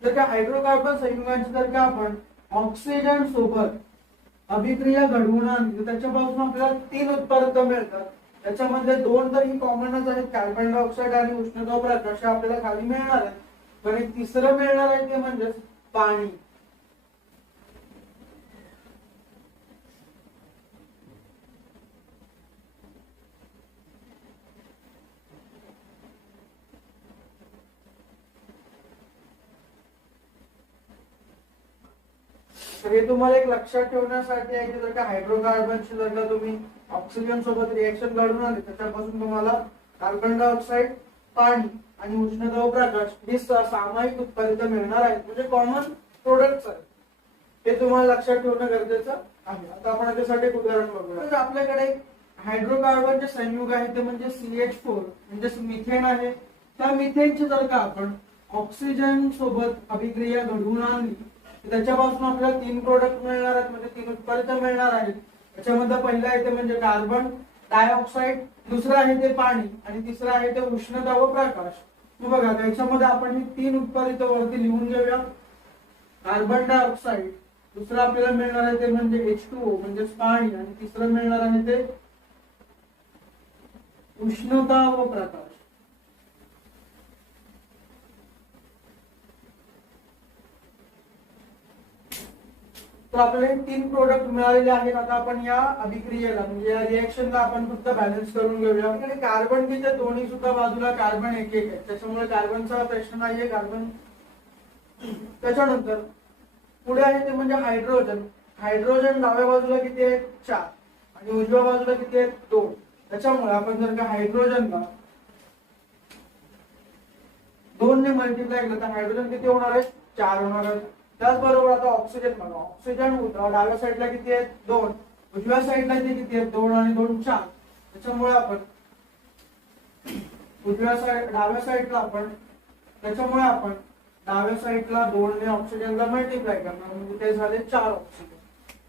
जर का हायड्रोकार्बन संयुगांची जर का आपण ऑक्सिजन सोबत अभिक्रिया घडवून आणली तर त्याच्यापासून आपल्याला 3 उत्पादक मिळतात. त्याच्यामध्ये 2 तर ही कॉमनच आहेत, कार्बन डायऑक्साईड आणि उष्णता व प्रकाश आपल्याला खाली मिळणार आहे. पण एक तिसरं मिळणार आहे ते म्हणजे पाणी. तर हे तुम्हाला एक लक्षात ठेवण्यासाठी आहे की जर का हायड्रोकार्बनची जर का तुम्ही ऑक्सिजन सोबत रिएक्शन घडून आले त्याच्यापासून तुम्हाला कार्बन डायऑक्साईड, पाणी आणि उष्णता व प्रकाश ही सामायिक उत्पादित मिळणार आहेत, म्हणजे कॉमन प्रोडक्ट्स आहेत. हे तुम्हाला लक्षात ठेवणं गरजेचं आहे. आता आपण याच्यासाठी एक उदाहरण बघूया. आपल्याकडे हायड्रोकार्बनचे संयुग आहे ते म्हणजे CH4 म्हणजे मिथेन आहे. त्या मिथेनची जर का आपण ऑक्सिजन सोबत अभिक्रिया घडवून आणली त्याच्यापासून आपल्याला 3 प्रोडक्ट मिळणार आहेत, म्हणजे 3 उत्पादित मिळणार आहेत. त्याच्यामध्ये पहिलं आहे ते म्हणजे कार्बन डायऑक्साईड, दुसरं आहे ते पाणी आणि तिसरं आहे ते उष्णता व प्रकाश. बघा त्याच्यामध्ये आपण ही 3 उत्पादित वरती लिहून घेऊया. कार्बन डायऑक्साईड, दुसरं आपल्याला मिळणार आहे ते म्हणजे H2O म्हणजे पाणी आणि तिसरं मिळणार आहे ते उष्णता व प्रकाश. तर आपल्याला 3 प्रोडक्ट मिळालेले आहेत. आता आपण या अभिक्रियेला म्हणजे या रिएक्शनला आपण फक्त बॅलन्स करून घेऊया. आणि कार्बन किती दोन्ही सुद्धा बाजूला कार्बन एक एक आहे, त्याच्यामुळे कार्बनचा प्रश्न नाहीये. कार्बन त्याच्यानंतर पुढे आहे ते म्हणजे हायड्रोजन. हायड्रोजन डाव्या बाजूला किती आहे 4 आणि उजव्या बाजूला किती आहे 2. त्याच्यामुळे आपण जर का हायड्रोजनला 2 ने मल्टिप्लाय केलं तर हायड्रोजन किती होणार आहे 4 होणार आहे. त्याचबरोबर आता ऑक्सिजन बघा. ऑक्सिजन डाव्या साईडला किती आहेत 2, उजव्या साईडला किती आहेत 2 आणि 2 4. त्याच्यामुळे आपण डाव्या साईडला आपण डाव्या साईडला 2 ने ऑक्सिजनला मल्टिप्लाय करणार म्हणजे ते झाले 4 ऑक्सिजन.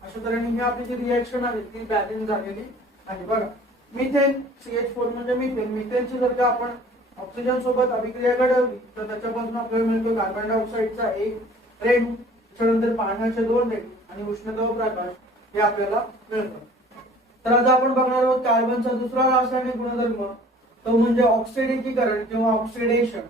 अशा तऱ्हेने ही आपली जी रिएक्शन आहे ती बॅलन्स झालेली आहे. बघा मिथेन CH4 म्हणजे मिथेन. मिथेनची जर का आपण ऑक्सिजन सोबत अभिक्रिया घडवली तर त्याच्यापासून आपल्याला मिळतो कार्बन डायऑक्साईडचा 1 रेणू, त्याच्यानंतर पाण्याचे 2 रेणू आणि उष्णता व प्रकाश हे आपल्याला मिळतात. तर आता आपण बघणार आहोत कार्बनचा दुसरा रासायनिक गुणधर्म तो म्हणजे ऑक्सिडीकरण किंवा ऑक्सिडेशन.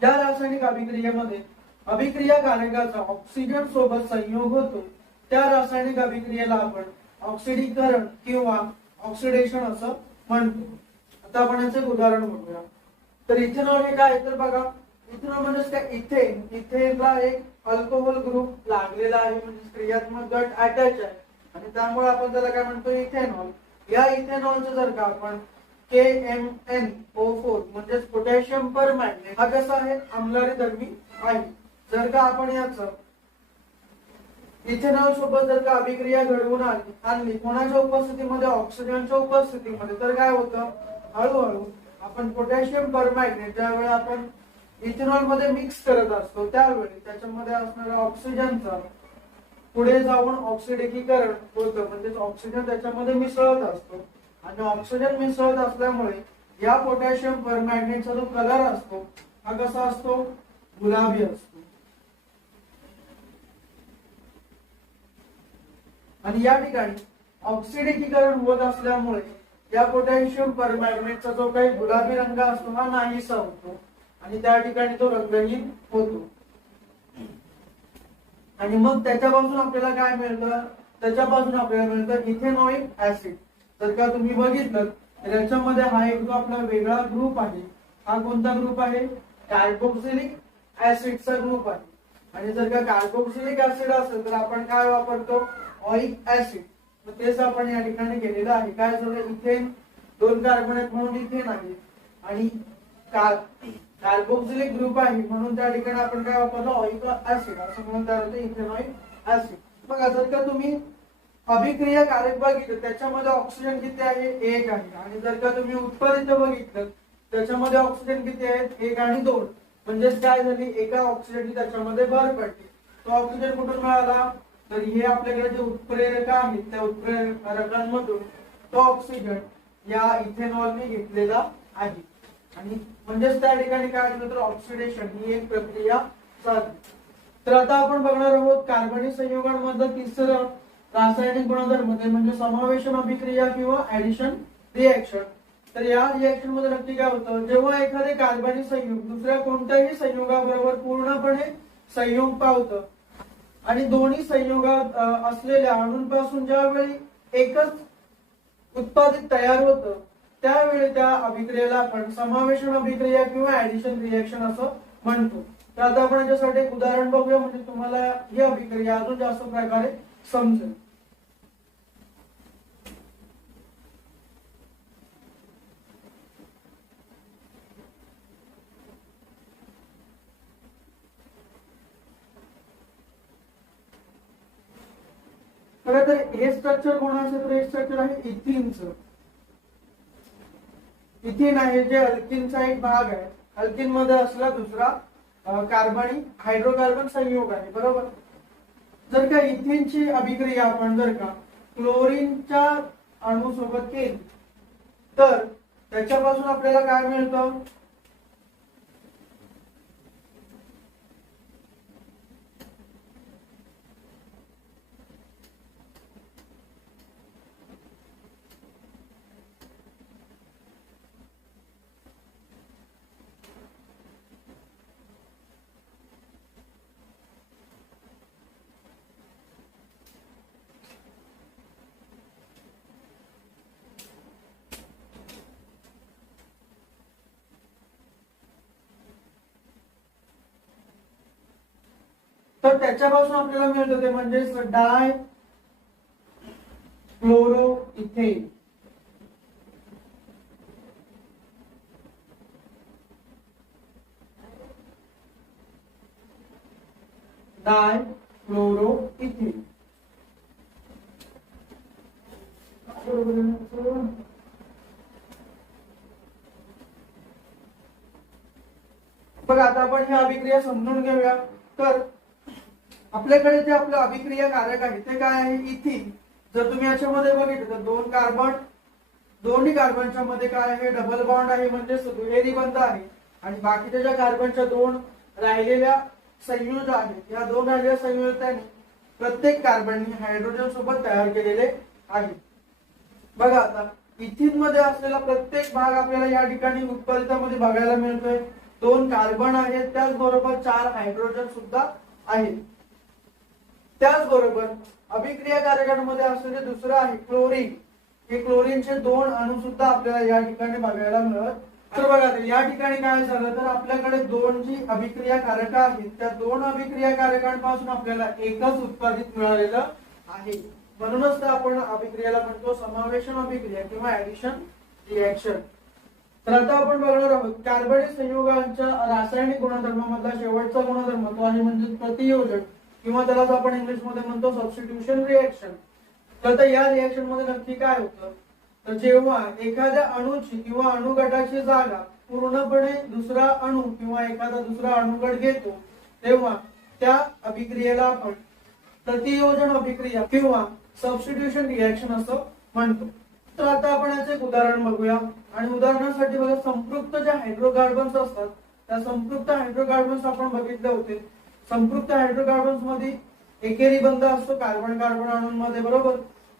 ज्या रासायनिक अभिक्रियेमध्ये अभिक्रिया कारकाचा ऑक्सिजन सोबत संयोग होतो त्या रासायनिक अभिक्रियेला आपण ऑक्सिडीकरण किंवा ऑक्सिडेशन असं म्हणतो. आता आपण याचे उदाहरण बघूया. तर इथेनॉल हे काय तर बघा इथेनॉल म्हणजे काय इथेन. इथेनला एक अल्कोहोल ग्रुप लागलेला आहे म्हणजे क्रियात्मक गट अटॅच आहे आणि त्यामुळे आपण त्याला काय म्हणतो इथेनॉल. या इथेनॉलचं जर का आपण KMnO4 म्हणजे पोटॅशियम परमॅंगनेट हा कसा आहे आम्लधर्मी आहे. जर का आपण याचं इथेनॉल सोबत जर का अभिक्रिया घडवून आणली कोणाच्या उपस्थितीमध्ये ऑक्सिजनच्या उपस्थितीमध्ये तर काय होतं हळूहळू आपण पोटॅशियम परमॅंगनेट ज्यावेळी आपण इथेनॉल मध्ये मिक्स करत असतो त्यावेळी त्याच्यामध्ये असणारा ऑक्सिजनचा पुढे जाऊन ऑक्सिडीकरण होतं म्हणजे ऑक्सिजन त्याच्यामध्ये मिसळत असतो आणि ऑक्सिजन मिसळत असल्यामुळे या पोटॅशियम परमॅंगनेटचा जो कलर असतो हा कसा असतो गुलाबी असतो. आणि या ठिकाणी ऑक्सिडीकरण होत असल्यामुळे या पोटॅशियम परमॅंगनेटचा जो काही गुलाबी रंग असतो हा नाहीसा होतो आणि त्या ठिकाणी तो रंगहीन होतो. आणि मग त्याच्यापासून आपल्याला काय मिळतं त्याच्यापासून आपल्याला मिळतं इथेनॉइक ऍसिड. जर का तुम्ही बघितलं तर याच्यामध्ये हा एक जो आपला वेगळा ग्रुप आहे हा कोणता ग्रुप आहे कार्बोक्सिलिक ऍसिडचा ग्रुप आहे. आणि जर का कार्बोक्सिलिक ऍसिड असेल तर आपण काय वापरतो ऑइक ऍसिड. तेच आपण या ठिकाणी केलेलं आहे. काय झालं इथेन 2 कार्बन आहेत म्हणून इथेन आहे आणि कार्बोक्सिलिक ग्रुप आहे म्हणून त्या ठिकाणी आपण काय वापरलं ऑइक ऍसिड असं म्हणून तयार होतं इथेनॉइक ऍसिड. बघा जर का तुम्ही अभिक्रिया कारक बघितलं त्याच्यामध्ये ऑक्सिजन किती आहे 1 आहे आणि जर का तुम्ही उत्पादित बघितलं त्याच्यामध्ये ऑक्सिजन किती आहेत 1 आणि 2 म्हणजेच काय झाली एका ऑक्सिजनची त्याच्यामध्ये भर पडली. तो ऑक्सिजन कुठून मिळाला तर हे आपल्याकडे जे उत्प्रेरक आहेत त्या उत्प्रेरकांमधून तो ऑक्सिजन या इथेनॉलने घेतलेला आहे आणि म्हणजेच त्या ठिकाणी काय झालं तर ऑक्सिडेशन ही एक प्रक्रिया चालते. तर आता आपण बघणार आहोत कार्बनिक संयुगांमधलं तिसरं रासायनिक गुणधर्म ते म्हणजे समावेशन अभिक्रिया किंवा ऍडिशन रिएक्शन. तर या रिएक्शन मध्ये नक्की काय होतं, जेव्हा एखादे कार्बनिक संयुग दुसऱ्या कोणत्याही संयुगाबरोबर पूर्णपणे संयोग पावतं आणि दोन्ही संयुगात असलेल्या अणूंपासून ज्यावेळी एकच उत्पादित तयार होतं त्यावेळी त्या अभिक्रियेला आपण समावेशन अभिक्रिया किंवा ऍडिशन रिएक्शन असं म्हणतो. तर आता आपण याच्यासाठी एक उदाहरण बघूया म्हणजे तुम्हाला ही अभिक्रिया अजून जास्त प्रकारे समजेल. खरं तर हे स्ट्रक्चर कोणाचं, तर हे स्ट्रक्चर आहे इथिनचं. इथिन आहे जे अल्किनचा एक भाग आहे. अल्किन मध्ये असला दुसरा कार्बनिक हायड्रोकार्बन संयोग आहे, बरोबर. जर का इथिनची अभिक्रिया आपण जर का क्लोरीनच्या अणूसोबत केली तर त्याच्यापासून आपल्याला काय मिळतं, तर त्याच्यापासून आपल्याला मिळतं ते म्हणजे डाय क्लोरो इथेन. डाय क्लोरो इथेन. बघा आता आपण ही अभिक्रिया समजून घेऊया. तर आपल्याकडे जे आपलं अभिक्रिया कारक आहे ते काय आहे, इथिन. जर तुम्ही याच्यामध्ये बघितलं तर दोन कार्बन, दोन्ही कार्बनच्या मध्ये काय आहे, डबल बॉन्ड आहे म्हणजे दुहेरी बंध आहे. आणि बाकीच्या ज्या कार्बनच्या दोन राहिलेल्या संयुज आहेत या दोन राहिलेल्या संयुजांनी प्रत्येक कार्बनने हायड्रोजन सोबत तयार केलेले आहे. बघा आता इथिन मध्ये असलेला प्रत्येक भाग आपल्याला या ठिकाणी उत्पादितामध्ये बघायला मिळतोय. दोन कार्बन आहेत त्याचबरोबर 4 हायड्रोजन सुद्धा आहेत. त्याचबरोबर अभिक्रिया कारकांमध्ये असलेले दुसरं आहे क्लोरीन. हे क्लोरीनचे 2 अणू सुद्धा आपल्याला या ठिकाणी बघायला मिळत. तर बघा या ठिकाणी काय झालं तर आपल्याकडे 2 जी अभिक्रिया कारक आहेत त्या 2 अभिक्रिया कारकांपासून आपल्याला एकच उत्पादित मिळालेलं आहे. म्हणूनच तर आपण अभिक्रियाला म्हणतो समावेशन अभिक्रिया किंवा ऍडिशन रिएक्शन. तर आता आपण बघणार आहोत कार्बनिक संयुगांच्या रासायनिक गुणधर्मामधला शेवटचा गुणधर्म तो आहे म्हणजे प्रतियोजन किंवा त्यालाच आपण इंग्लिश मध्ये म्हणतो सबस्टिट्यूशन रिएक्शन. तर या रिएक्शन मध्ये नक्की काय होतं, तर जेव्हा एखाद्या अणूची किंवा अणुगटाची जागा पूर्णपणे दुसरा अणू किंवा एखादा दुसरा अणुगट घेतो तेव्हा त्या अभिक्रियेला आपण प्रतियोजन अभिक्रिया किंवा सबस्टिट्यूशन रिएक्शन असं म्हणतो. तर आता आपण याचे एक उदाहरण बघूया. आणि उदाहरणासाठी बघा संपृक्त ज्या हायड्रोकार्बन्स असतात त्या संपृक्त हायड्रोकार्बन्स आपण बघितले होते. संपृक्त हायड्रोकार्बन्स मध्ये एकेरी बंध असतो कार्बन कार्बन अणूंमध्ये, बरोबर.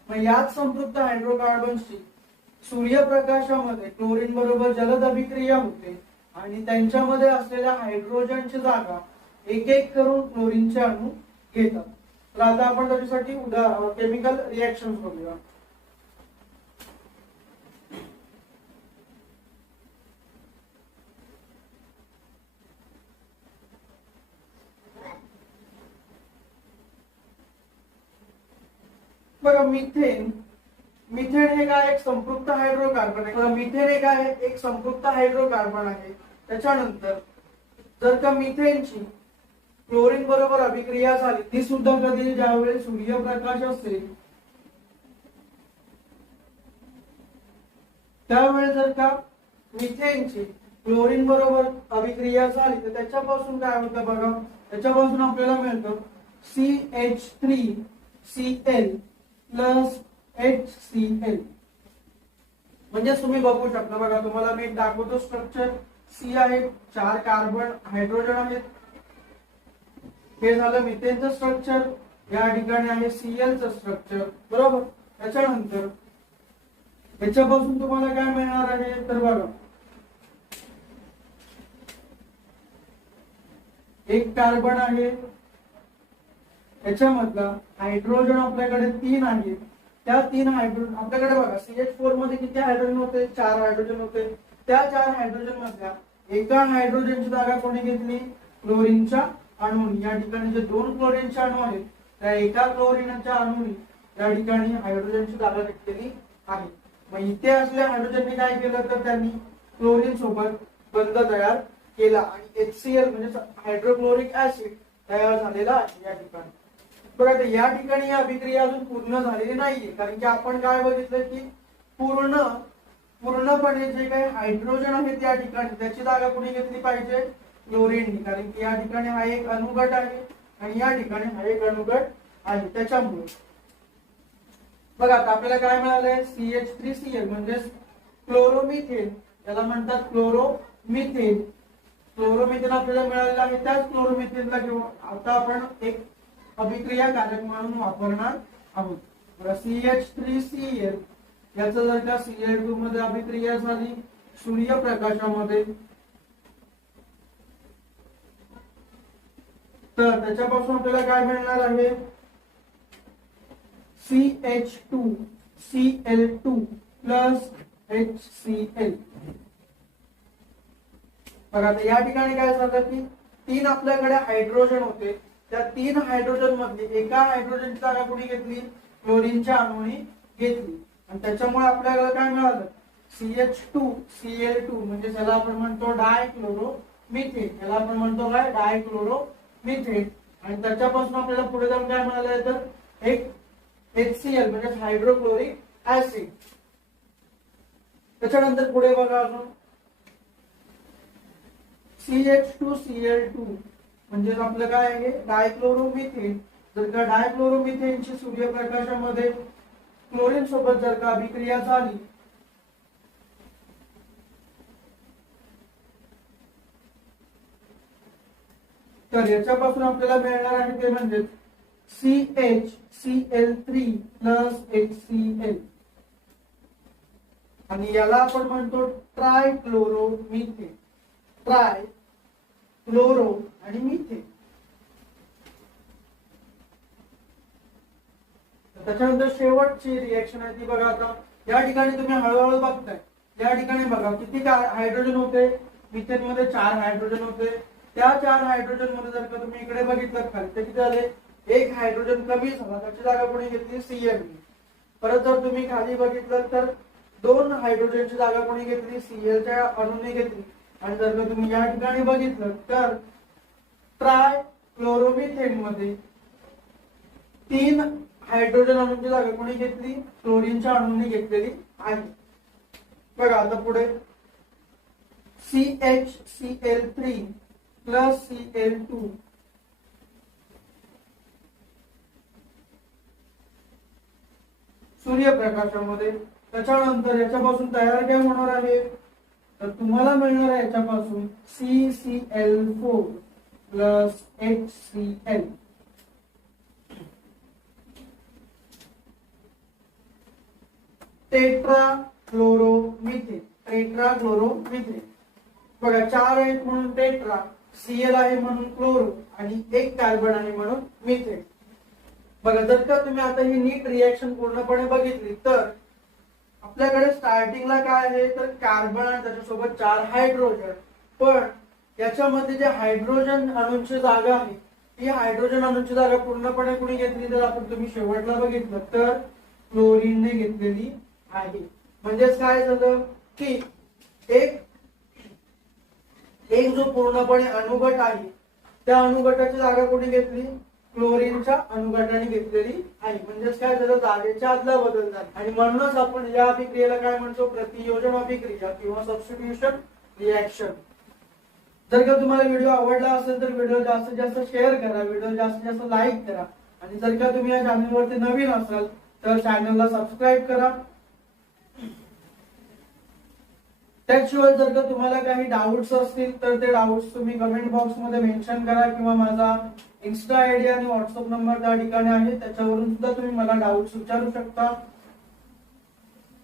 मग याच संपृक्त हायड्रोकार्बन्सची सूर्यप्रकाशामध्ये क्लोरीन बरोबर जलद अभिक्रिया होते आणि त्यांच्यामध्ये असलेल्या हायड्रोजनची जागा एक एक करून क्लोरीनचे अणू घेतात. तर आता आपण त्याच्यासाठी केमिकल रिएक्शन बघूया. बघा मिथेन. मिथेन हे काय एक संपृक्त हायड्रोकार्बन आहे. मिथेन हे काय एक संपृक्त हायड्रोकार्बन आहे. त्याच्यानंतर जर का मिथेनची क्लोरीन बरोबर अभिक्रिया झाली ती सुद्धा कधी ज्यावेळी सूर्यप्रकाश असेल त्यावेळी जर का मिथेनची क्लोरीन बरोबर अभिक्रिया झाली तर त्याच्यापासून काय होतं बघा, त्याच्यापासून आपल्याला मिळतं CH3Cl प्लस HCl. म्हणजे तुम्ही बघू शकता बघा तुम्हाला मी दाखवतो स्ट्रक्चर. C आहे 4 कार्बन हायड्रोजन आहेत. हे झालं मिथेनचं स्ट्रक्चर. या ठिकाणी आहे Cl चं स्ट्रक्चर, बरोबर. त्याच्यानंतर याच्यापासून तुम्हाला काय मिळणार आहे तर बघा, एक कार्बन आहे, त्याच्यामधला हायड्रोजन आपल्याकडे 3 आहे. त्या 3 हायड्रोजन आपल्याकडे बघा CH4 मध्ये किती हायड्रोजन होते, 4 हायड्रोजन होते. त्या 4 हायड्रोजन मधल्या एका हायड्रोजनची जागा कोणी घेतली, क्लोरीनच्या अणूने. या ठिकाणी जे 2 क्लोरीनचे अणू आहेत त्या एका क्लोरीनच्या अणूने या ठिकाणी हायड्रोजनची जागा घेतलेली आहे. मग इथे असल्या हायड्रोजनने काय केलं तर त्यांनी क्लोरीन सोबत बंध तयार केला आणि HCl म्हणजे हायड्रोक्लोरिक ऍसिड तयार झालेला आहे या ठिकाणी. बघा तर या ठिकाणी ही अभिक्रिया अजून पूर्ण झालेली नाहीये, कारण की आपण काय बघितलं की पूर्णपणे जे काही हायड्रोजन आहे त्या ठिकाणी त्याची जागा कोणी घेतली पाहिजे, क्लोरीनने. कारण की या ठिकाणी हा एक अणुगट आहे आणि या ठिकाणी हा एक अणुगट आहे. त्याच्यामुळे बघा आता आपल्याला काय मिळालंय, CH3Cl म्हणजे क्लोरोमिथेन, याला म्हणतात क्लोरोमिथेन. क्लोरोमिथेन आपल्याला मिळालेला आहे. त्याच क्लोरोमिथेनला घेऊन आता आपण एक अभिक्रिया कारक म्हणून वापरणार आहोत. CH3Cl याचं जर का Cl2 मध्ये अभिक्रिया झाली सूर्यप्रकाशामध्ये तर त्याच्यापासून आपल्याला काय मिळणार आहे, CH2Cl2 प्लस HCl. बघा या ठिकाणी काय झालं की 3 आपल्याकडे हायड्रोजन होते, त्या 3 हायड्रोजन मधली एका हायड्रोजनची जागा कोणी घेतली, क्लोरीनच्या अणूने घेतली आणि त्याच्यामुळे आपल्याला काय मिळालं, CH2Cl2 म्हणजे ज्याला आपण म्हणतो डायक्लोरोमिथेन. याला आपण म्हणतो काय, डायक्लोरोमिथेन. आणि त्याच्यापासून आपल्याला पुढे जाऊन काय मिळालंय तर एक HCl म्हणजे हायड्रोक्लोरिक ऍसिड. त्याच्यानंतर पुढे बघा अजून CH2Cl2 म्हणजे आपलं काय आहे, डायक्लोरोमिथेन. जर का डायक्लोरोमिथेनची सूर्यप्रकाशामध्ये क्लोरीन सोबत जर का अभिक्रिया झाली तर याच्यापासून आपल्याला मिळणार आहे ते म्हणजे CHCl3 प्लस HCl आणि याला आपण म्हणतो ट्रायक्लोरोमिथेन. ट्राय क्लोरो आणि मिथेन. त्याच्यानंतर शेवटची रिएक्शन आहे ती बघा आता या ठिकाणी तुम्ही हळूहळू बघताय. या ठिकाणी बघा किती हायड्रोजन होते, मिथेन मध्ये 4 हायड्रोजन होते. त्या 4 हायड्रोजन मध्ये जर का तुम्ही इकडे बघितलं खाली तर किती झाले, एक हायड्रोजन कमी झाला, त्याची जागा कोणी घेतली, Cl. परत जर तुम्ही खाली बघितलं तर 2 हायड्रोजनची जागा कोणी घेतली, Cl च्या अणूने घेतली. आणि जर का तुम्ही या ठिकाणी बघितलं तर ट्राय क्लोरोमिथेन मध्ये 3 हायड्रोजन अणूंची जागा कोणी घेतली, क्लोरीनच्या अणूंनी घेतलेली आहे. बघा आता पुढे CHCl3 प्लस Cl2 सूर्यप्रकाशामध्ये. त्याच्यानंतर याच्यापासून तयार काय होणार आहे तर तुम्हाला मिळणार आहे याच्यापासून CCl4 प्लस HCl. टेट्राक्लोरोमिथेन. टेट्राक्लोरोमिथेन बघा 4 आहेत म्हणून टेट्रा, Cl आहे म्हणून क्लोरो आणि एक कार्बन आहे म्हणून मिथेन. बघा जर का तुम्ही आता ही नीट रिएक्शन पूर्णपणे बघितली तर आपल्याकडे स्टार्टिंगला काय आहे तर कार्बन आणि त्याच्यासोबत 4 हायड्रोजन. पण याच्यामध्ये जे हायड्रोजन अणूंची जागा आहे ती हायड्रोजन अणूंची जागा पूर्णपणे कुणी घेतली तर आपण तुम्ही शेवटला बघितलं तर क्लोरीनने घेतलेली आहे. म्हणजेच काय झालं की एक जो पूर्णपणे अणुगट आहे त्या अणुगटाची जागा कोणी घेतली, क्लोरीनच्या अणुगटाने घेतलेली आहे. म्हणजेच काय झालं, जागेच्या आदला बदल झाला. आणि म्हणूनच आपण या अभिक्रियेला काय म्हणतो, प्रतियोजन अभिक्रिया किंवा सबस्टिट्यूशन रिएक्शन. जर का तुम्हाला व्हिडिओ आवडला असेल तर व्हिडिओ जास्तीत जास्त शेअर करा, व्हिडिओ जास्तीत जास्त लाईक करा. आणि जर का तुम्ही या चॅनलवरती नवीन असाल तर चॅनलला सबस्क्राईब करा. त्याशिवाय जर का तुम्हाला काही डाऊट्स असतील तर ते डाऊट्स तुम्ही कमेंट बॉक्स मध्ये मेन्शन करा, किंवा माझा इन्स्टा आयडी आणि व्हॉट्सअप नंबर त्या ठिकाणी आहे, त्याच्यावरून सुद्धा तुम्ही मला डाऊट्स विचारू शकता.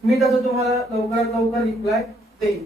मी त्याचा तुम्हाला लवकरात लवकर रिप्लाय देईन.